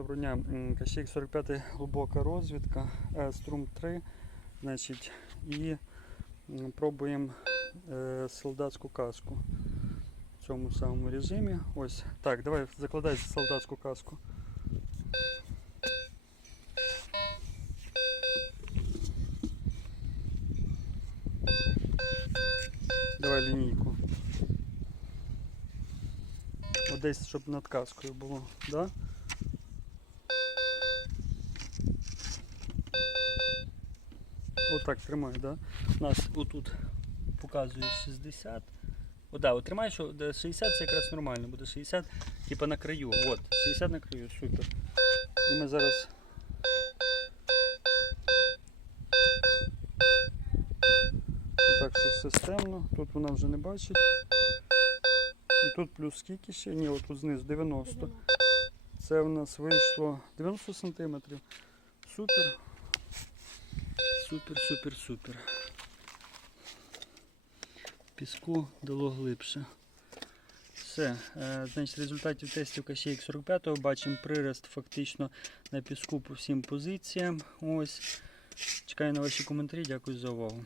Доброго дня. Кащик 45 глибока розвідка, е, струм 3. Значить, і пробуємо е, солдатську каску в цьому самому режимі. Ось. Так, давай закладай солдатську каску. Давай лінійку. Десь, щоб над каскою було, да? Отак тримай, да? У нас отут показує 60. О, да, от тримай, що 60 це якраз нормально, буде 60, типа на краю. От, 60 на краю, супер. І ми зараз. Отак, що системно. Тут вона вже не бачить. І тут плюс скільки ще? Ні, отут знизу 90. Це в нас вийшло 90 сантиметрів. Супер. Супер, супер, супер. Піску дало глибше. Все. Е, значить, результатів тестів Кащейк 45 бачимо прирост фактично на піску по всім позиціям. Ось. Чекаю на ваші коментарі. Дякую за увагу.